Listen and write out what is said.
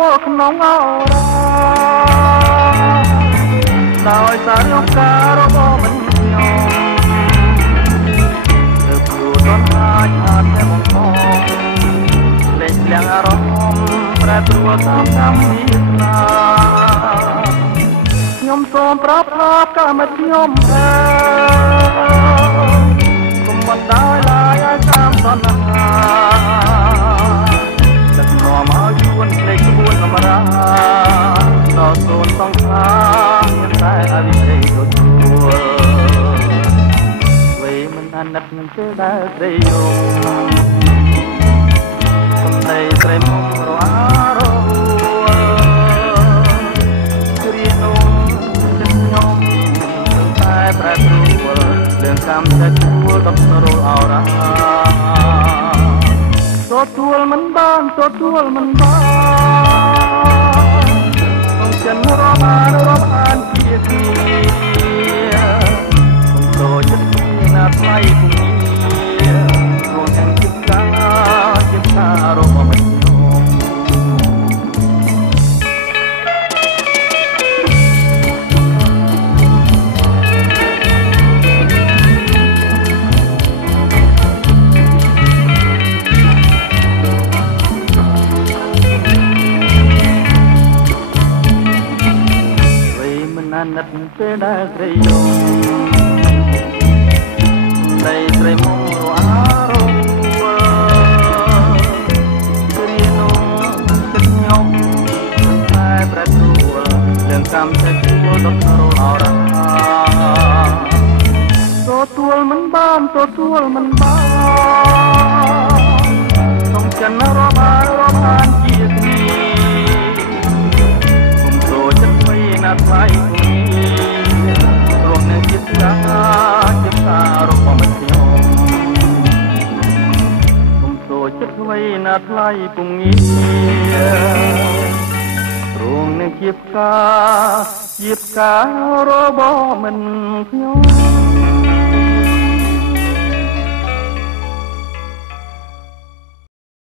មកក្នុងអរដោយសារឱកាសរបស់មិនខ្ញុំលើគួរតន់អាចតែមកផងលេចលះអារម្មណ៍ប្រែប្រួលតាមកម្មវិធីណាខ្ញុំសូមប្រាប់ថាកម្មខ្ញុំគុំមិនដោយឡាយឲ្យតាមសន្យាទឹកនាំឲ្យយួនភ្លេចក្បួនកម្រាដល់សូនសង្ខារមានតែអវិសេទទួលវេមិនអាណិតនឹងទេដែលស្រីយងសំដីស្រីមុំរអារគ្រានោមទឹកខ្ញុំតែប្រែប្រួលរឿងកម្មចិត្តជួលដល់រលអរ៉ាទទួលមិនបានទទួលមិនបានក្នុងចិនរាប់អានជាគ្នាគុំតូចចិត្តណាថ្លៃគុំងាររងទាំងចិត្តការរបស់មិនណាត់ពេលដែលស្រីយំនៃស្រីមុំរអារោគ្រានោមទឹកខ្ញុំតែប្រែប្រួលរឿងកម្មចិត្តជួលដល់រលអរ៉ាទទួលមិនបានទទួលមិនបានក្នុងចិនរាប់អានជាគ្នាគុំតូចចិត្តមិនណាត់ថ្លៃរបស់មិនខ្ញុំគុំតូចចិត្តអ្វីណាថ្លៃពុំងារទ្រង់នឹងជាផ្ការបស់មិនខ្ញុំ